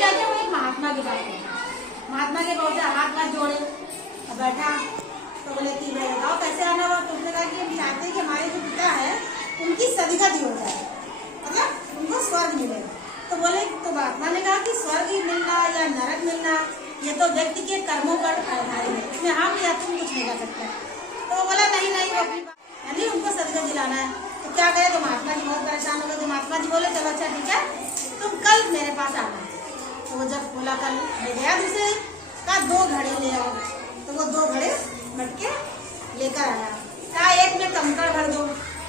क्या किया, वो एक महात्मा के पास पहुंचा। महात्मा के पहुंचा, हाथ पाथ जोड़े और बैठा। तो बोले कि भाई बताओ कैसे आना हुआ। तो उसने कहा कि हम चाहते हैं कि हमारे जो पिता है उनकी सदगति हो जाए, मतलब उनको स्वर्ग मिले। तो बोले, तो महात्मा ने कहा कि स्वर्ग मिलना या नरक मिलना ये तो व्यक्ति के कर्मों पर आधारित है, इसमें हम या तुम कुछ नहीं कर सकते। तो वो बोला नहीं नहीं, वो अपनी यानी उनको सदगति दिलाना है। तो क्या करे, तो महात्मा जी बहुत परेशान हो गए। तो महात्मा जी बोले चलो अच्छा ठीक है, तुम कल मेरे पास आना। तो वो जब बोला कल गया, दूसरे का 2 घड़े ले आओ। तो वो 2 घड़े मटके लेकर आया। कहा एक में कंकड़ भर दो,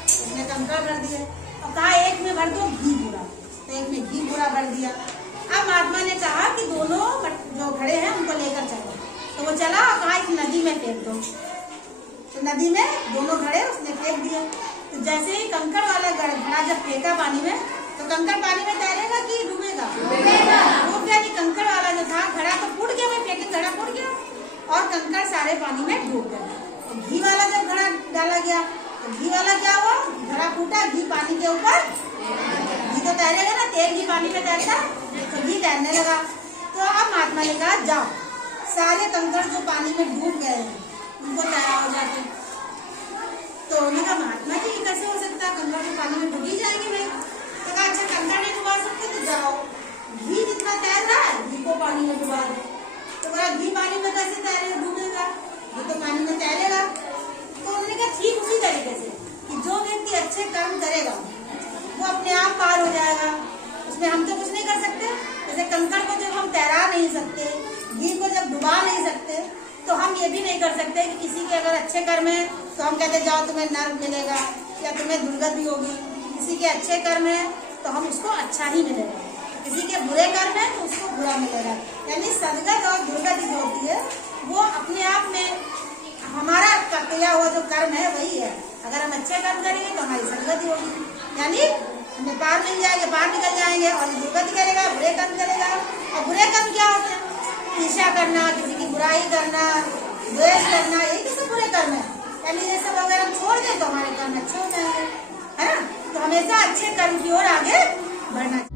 उसने कंकड़ भर दिए। और कहा एक में भर दो घी बूरा, तो एक में घी बूरा भर दिया। अब महात्मा ने कहा कि दोनों जो घड़े हैं उनको लेकर चलो। तो वो चला और कहा इस नदी में फेंक दो। तो नदी में दोनों घड़े उसने फेंक दिए। तो जैसे ही कंकड़ वाला घड़ा जब फेंका पानी में, तो कंकड़ पानी में तैरेगा कि डूबेगा? डूब गया। कंकड़ वाला जो था घड़ा तो फूट गया, मैं फेंके घड़ा फूट गया और कंकड़ सारे पानी में डूब गए। तो घी वाला जब घड़ा डाला गया, तो घी वाला क्या हुआ, घड़ा फूटा, घी पानी के ऊपर, घी तो तैरेगा ना, तेल घी पानी में तैरता, तो घी तैरने लगा। तो अब महात्मा ने कहा जाओ सारे कंकड़ जो पानी में डूब गए हैं उनको तैरा हो जाते। तो उन्होंने कहा महात्मा जी कैसे हो सकता है, कंकड़ तो पानी में डूब ही जाएंगे भाई। तो कहा अच्छा कंकड़ नहीं डुबा सकते तो जाओ घी जितना तैर रहा है घी को पानी में डुबा दो। तो बोला घी पानी में कैसे तैरेगा, डूबेगा, घी तो पानी में तैरेगा। तो उन्होंने कहा ठीक उसी तरीके से कि जो व्यक्ति अच्छे कर्म करेगा वो अपने आप पार हो जाएगा, उसमें हम तो कुछ नहीं कर सकते। जैसे कंकड़ को जब हम तैरा नहीं सकते, घी को जब डुबा नहीं सकते, तो हम ये भी नहीं कर सकते कि किसी के अगर अच्छे कर्म है तो हम कहते जाओ तुम्हें नर्क मिलेगा या तुम्हें दुर्गति होगी। किसी के अच्छे कर्म है तो हम उसको अच्छा ही मिलेगा, किसी के बुरे कर्म है तो उसको बुरा मिलेगा। यानी सदगत और दुर्गति जो होती है वो अपने आप में हमारा किया हुआ जो कर्म है वही है। अगर हम अच्छे कर्म करेंगे तो हमारी सदगति होगी, यानी हमें पार मिल जाएंगे, पार निकल जाएंगे। और दुर्गति करेगा, बुरे कर्म करेगा। और बुरे कर्म क्या होते हैं, ईर्ष्या करना, किसी की बुराई करना, द्वेष करना, यही तो सब बुरे कर्म है। यानी ये सब अगर हम छोड़ दें तो हमारे कर्म अच्छे हो जाएंगे, है ना। तो हमेशा अच्छे कर्म की ओर आगे बढ़ना चाहिए।